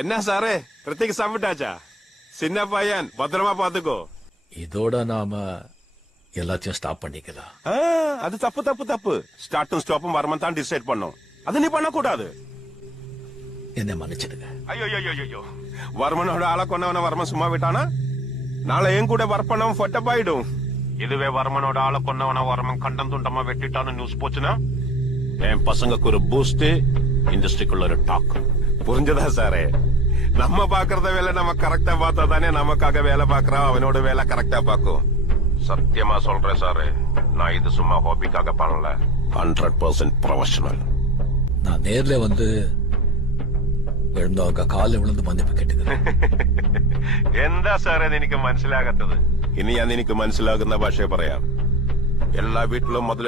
என்ன சாரே பிரத்திக்கு சாப்பிட்டாச்சா? சின்ன பையன் பத்திரமா பாத்துக்கோ. இதோட நாம எல்லாத்தையும் ஸ்டாப் பண்ணிக்கலாம். அது தப்பு தப்பு தப்பு. ஸ்டார்ட்டும் ஸ்டாப்பும் வரமன் தான் டிசைட் பண்ணும். அது நீ பண்ண கூடாது. என்ன மன்னிச்சிடுங்க. ஐயோ வர்மனோட ஆளை கொண்டவன வர்மன் சும்மா விட்டானா? நாளை என் கூட வர்ப்பணம் ஃபொட்டப்பாயிடும். இதுவே வர்மனோட ஆளை கொண்டவன வர்மன் கண்டம் துண்டமா வெட்டிட்டான்னு நியூஸ் போச்சுன்னா என் பசங்களுக்கு ஒரு பூஸ்ட், இண்டஸ்ட்ரிக்குள்ள ஒரு டாக். புரிஞ்சதா சாரே? நம்ம பாக்குறத வேலை நம்ம கரெக்டா பார்த்தா தானே நமக்காக வேலை பாக்குறோம், அவனோட வேலை கரெக்டா பாக்கும். சத்தியமா சொல்றேன் சாரு, நான் இது சும்மா ஹாபிக்காக பண்ணல, 100% ப்ரொஃபஷனல். நான் நேர்ல வந்து വിഴുന്നവർക്ക് കാലിൽ വിളുന്ന് മഞ്ഞപ്പ് കെട്ടുക. എന്താ സാറേ നിനക്ക് മനസ്സിലാകാത്തത്? ഇനി ഞാൻ നിനക്ക് മനസ്സിലാകുന്ന ഭാഷയെ പറയാം. എല്ലാ വീട്ടിലും മുതൽ